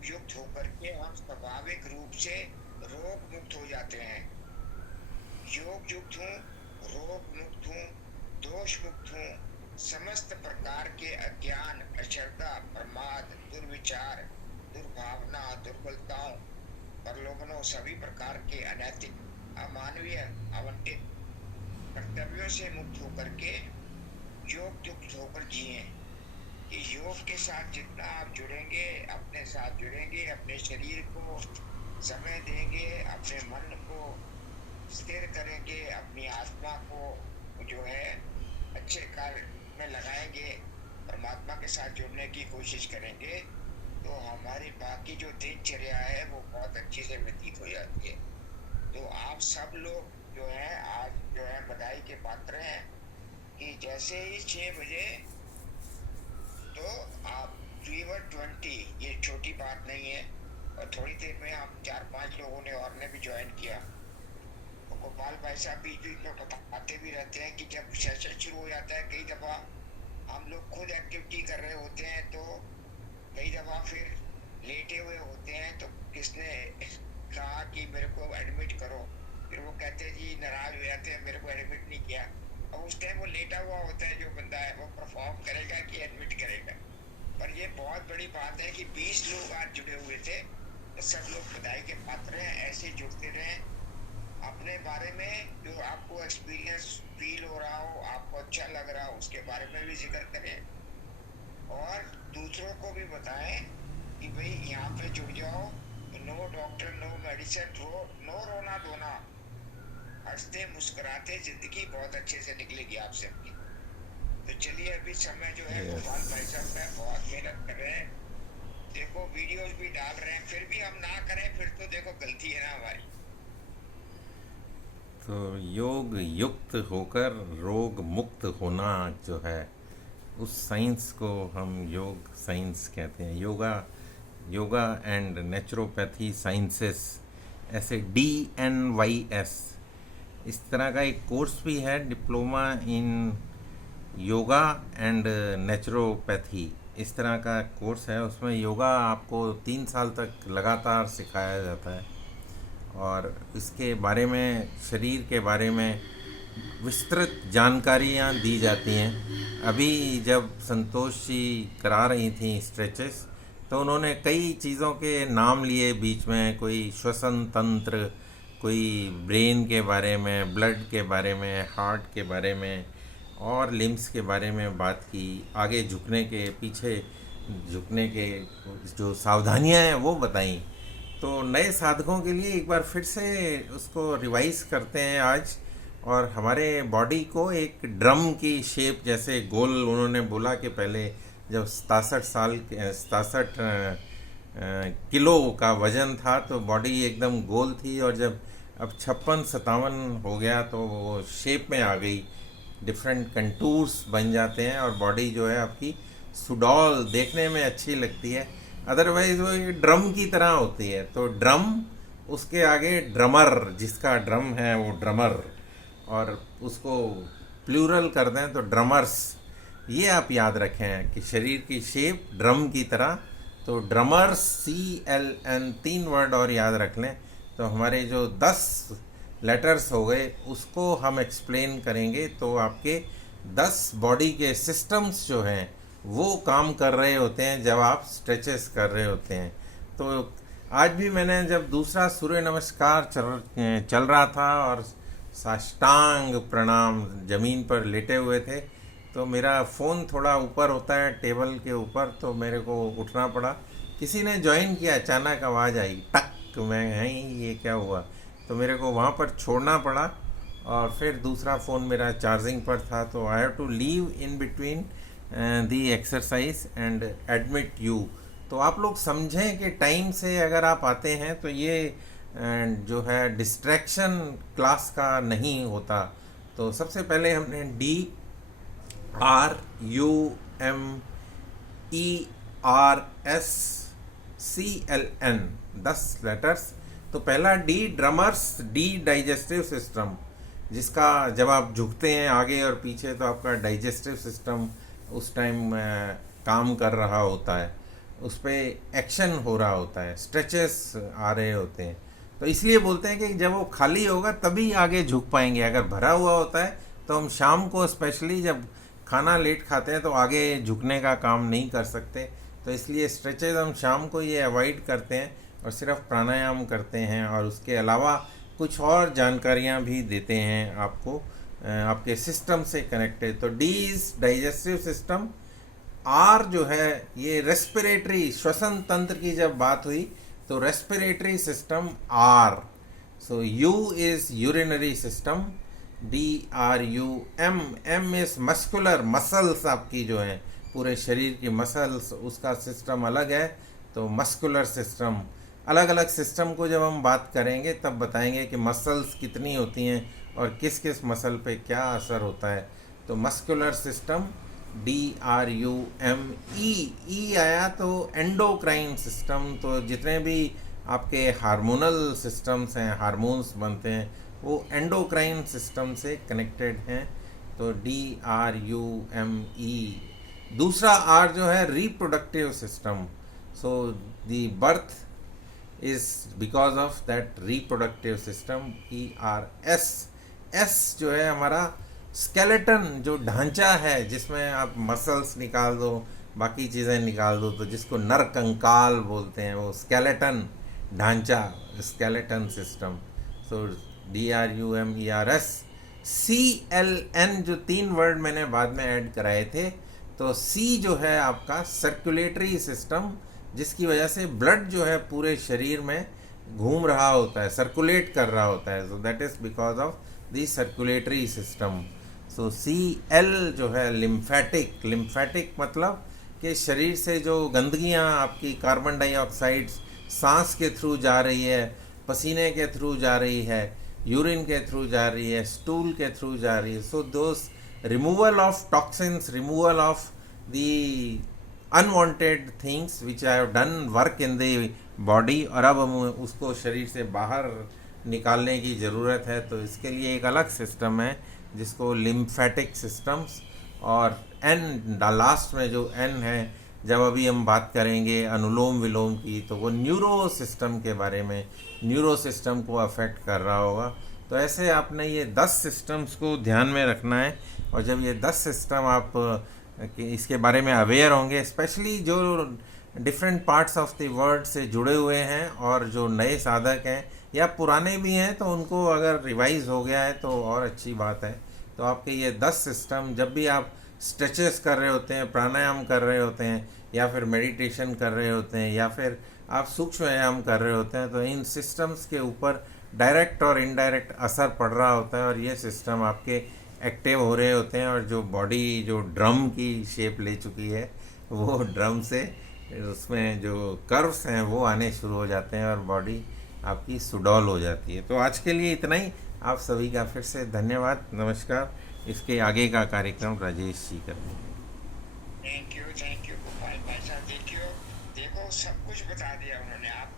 योग युक्त होकर के हम स्वाभाविक रूप से रोग मुक्त हो जाते हैं। योग युक्त हूँ, रोग मुक्त हूँ, दोष मुक्त हूँ, समस्त प्रकार के अज्ञान, अश्रद्धा, प्रमाद, दुर्विचार, दुर्भावना, दुर्बलताओं, प्रलोभनों, सभी प्रकार के अनैतिक, अमानवीय, आवंटित कर्तव्यों से मुक्त होकर के योग युक्त होकर जिए। कि योग के साथ जितना आप जुड़ेंगे, अपने साथ जुड़ेंगे, अपने शरीर को समय देंगे, अपने मन को स्थिर करेंगे, अपनी आत्मा को जो है अच्छे कार्य में लगाएंगे, परमात्मा के साथ जुड़ने की कोशिश करेंगे, तो हमारी बाकी जो दिनचर्या है वो बहुत अच्छी से व्यतीत हो जाती है। तो आप सब लोग जो है आज जो है बधाई के पात्र हैं कि जैसे ही 6 बजे, तो आप फीवर 20, ये छोटी बात नहीं है। और थोड़ी देर में हम 4-5 लोगों ने और ने भी ज्वाइन किया। तो गोपाल भाई साहब बीच बीच में बताते भी रहते हैं कि जब सेशन शुरू हो जाता है, कई दफा हम लोग खुद एक्टिविटी कर रहे होते हैं, तो कई दफा फिर लेटे हुए होते हैं, तो किसने कहा कि मेरे को एडमिट करो, फिर वो कहते हैं जी, नाराज हो जाते हैं, मेरे को एडमिट नहीं किया। और उस टाइम वो लेटा हुआ होता है, जो बंदा है वो परफॉर्म करेगा कि एडमिट करेगा। पर ये बहुत बड़ी बात है कि 20 लोग आज जुड़े हुए थे, तो सब लोग बधाई के पात्र हैं। ऐसे जुड़ते रहें, अपने बारे में जो आपको एक्सपीरियंस फील हो रहा हो, आपको अच्छा लग रहा हो, उसके बारे में भी जिक्र करें और दूसरों को भी बताएं कि भाई यहाँ पे जुड़ जाओ। No doctor, no medicine, no रोना धोना, हंसते मुस्कुराते जिंदगी बहुत अच्छे से निकलेगी आप सबकी। तो चलिए, अभी समय जो है गोपाल भाई साहब का बहुत मेहनत कर रहे हैं, देखो वीडियोस भी डाल रहे हैं, फिर भी हम ना करें फिर तो देखो गलती है ना हमारी। तो योग युक्त होकर रोग मुक्त होना जो है, उस साइंस को हम योग साइंस कहते हैं। योगा एंड नेचुरोपैथी साइंसेस, ऐसे DNYS, इस तरह का एक कोर्स भी है, diploma in yoga and naturopathy, इस तरह का कोर्स है। उसमें योगा आपको 3 साल तक लगातार सिखाया जाता है और इसके बारे में, शरीर के बारे में विस्तृत जानकारियाँ दी जाती हैं। अभी जब संतोष जी करा रही थी स्ट्रेचेस, तो उन्होंने कई चीज़ों के नाम लिए बीच में, कोई श्वसन तंत्र, कोई ब्रेन के बारे में, ब्लड के बारे में, हार्ट के बारे में और लिम्स के बारे में बात की। आगे झुकने के, पीछे झुकने के जो सावधानियां हैं वो बताई। तो नए साधकों के लिए एक बार फिर से उसको रिवाइज करते हैं आज। और हमारे बॉडी को एक ड्रम की शेप, जैसे गोल, उन्होंने बोला कि पहले जब 67 किलो का वज़न था तो बॉडी एकदम गोल थी, और जब अब 56-57 हो गया तो वो शेप में आ गई, डिफरेंट कंटूर्स बन जाते हैं और बॉडी जो है आपकी सुडौल देखने में अच्छी लगती है। अदरवाइज वो ये ड्रम की तरह होती है। तो ड्रम, उसके आगे ड्रमर, जिसका ड्रम है वो ड्रमर, और उसको प्लूरल कर दें तो ड्रमर्स। ये आप याद रखें कि शरीर की शेप ड्रम की तरह। तो ड्रमर्स, CLN, 3 वर्ड और याद रख लें, तो हमारे जो 10 लेटर्स हो गए उसको हम एक्सप्लेन करेंगे, तो आपके 10 बॉडी के सिस्टम्स जो हैं वो काम कर रहे होते हैं जब आप स्ट्रेचेस कर रहे होते हैं। तो आज भी मैंने जब दूसरा सूर्य नमस्कार चल रहा था और साष्टांग प्रणाम ज़मीन पर लेटे हुए थे, तो मेरा फ़ोन थोड़ा ऊपर होता है टेबल के ऊपर, तो मेरे को उठना पड़ा। किसी ने ज्वाइन किया, अचानक आवाज़ आई टक, मैं है ये क्या हुआ, तो मेरे को वहाँ पर छोड़ना पड़ा। और फिर दूसरा फ़ोन मेरा चार्जिंग पर था, तो I have to leave in between the exercise and admit you. तो आप लोग समझें कि टाइम से अगर आप आते हैं तो ये जो है डिस्ट्रैक्शन क्लास का नहीं होता। तो सबसे पहले हमने DRUMERSCLN 10 लेटर्स। तो पहला D, drummers, D digestive system, जिसका जब आप झुकते हैं आगे और पीछे तो आपका डाइजेस्टिव सिस्टम उस टाइम काम कर रहा होता है। उस पर एक्शन हो रहा होता है, स्ट्रेचेस आ रहे होते हैं। तो इसलिए बोलते हैं कि जब वो खाली होगा तभी आगे झुक पाएंगे। अगर भरा हुआ होता है तो हम शाम को स्पेशली जब खाना लेट खाते हैं तो आगे झुकने का काम नहीं कर सकते। तो इसलिए स्ट्रेचेज हम शाम को ये अवॉइड करते हैं और सिर्फ प्राणायाम करते हैं, और उसके अलावा कुछ और जानकारियाँ भी देते हैं आपको आपके सिस्टम से कनेक्टेड। तो D is digestive system, R जो है ये रेस्पिरेटरी श्वसन तंत्र की जब बात हुई तो respiratory system R. So U is urinary system, D R U M, M is muscular, muscles आपकी जो है पूरे शरीर की मसल्स, उसका सिस्टम अलग है। तो मस्कुलर सिस्टम, अलग अलग सिस्टम को जब हम बात करेंगे तब बताएंगे कि मसल्स कितनी होती हैं और किस किस मसल पे क्या असर होता है। तो मस्कुलर सिस्टम DRUME, ई आया तो एंडोक्राइन सिस्टम। तो जितने भी आपके हार्मोनल सिस्टम्स हैं, हार्मोन्स बनते हैं, वो एंडोक्राइन सिस्टम से कनेक्टेड हैं। तो DRUME। दूसरा आर जो है reproductive system. So the birth is because of that reproductive system, ERS। S जो है हमारा स्केलेटन, जो ढांचा है जिसमें आप मसल्स निकाल दो, बाकी चीज़ें निकाल दो, तो जिसको नर कंकाल बोलते हैं, वो स्केलेटन ढांचा, स्केलेटन सिस्टम। सो DRUMERS। CLN जो 3 वर्ड मैंने बाद में ऐड कराए थे, तो C जो है आपका सर्कुलेटरी सिस्टम, जिसकी वजह से ब्लड जो है पूरे शरीर में घूम रहा होता है, सर्कुलेट कर रहा होता है। So that is because of the circulatory system. So CL जो है लिम्फेटिक, लिम्फेटिक मतलब कि शरीर से जो गंदगियाँ आपकी कार्बन डाइऑक्साइड्स सांस के थ्रू जा रही है, पसीने के थ्रू जा रही है, यूरिन के थ्रू जा रही है, स्टूल के थ्रू जा रही है। So those removal of toxins, removal of the unwanted things which I have done work in the body, और अब हम उसको शरीर से बाहर निकालने की ज़रूरत है। तो इसके लिए एक अलग सिस्टम है जिसको लिम्फेटिक सिस्टम्स। और एन लास्ट में जो एन है, जब अभी हम बात करेंगे अनुलोम विलोम की, तो वो न्यूरो सिस्टम के बारे में, न्यूरो सिस्टम को अफेक्ट कर रहा होगा। तो ऐसे आपने ये 10 सिस्टम्स को ध्यान में रखना है। और जब ये 10 सिस्टम आप इसके बारे में अवेयर होंगे, स्पेशली जो different parts of the world से जुड़े हुए हैं और जो नए साधक हैं या पुराने भी हैं, तो उनको अगर रिवाइज हो गया है तो और अच्छी बात है। तो आपके ये 10 सिस्टम, जब भी आप स्ट्रेचेस कर रहे होते हैं, प्राणायाम कर रहे होते हैं, या फिर मेडिटेशन कर रहे होते हैं, या फिर आप सूक्ष्म व्यायाम कर रहे होते हैं, तो इन सिस्टम्स के ऊपर डायरेक्ट और इनडायरेक्ट असर पड़ रहा होता है और ये सिस्टम आपके एक्टिव हो रहे होते हैं। और जो बॉडी जो ड्रम की शेप ले चुकी है, वो ड्रम से उसमें जो कर्व्स हैं वो आने शुरू हो जाते हैं और बॉडी आपकी सुडौल हो जाती है। तो आज के लिए इतना ही। आप सभी का फिर से धन्यवाद, नमस्कार। इसके आगे का कार्यक्रम राजेश जी करेंगे। थैंक यू गोपाल भाई साहब। देखो सब कुछ बता दिया उन्होंने। आप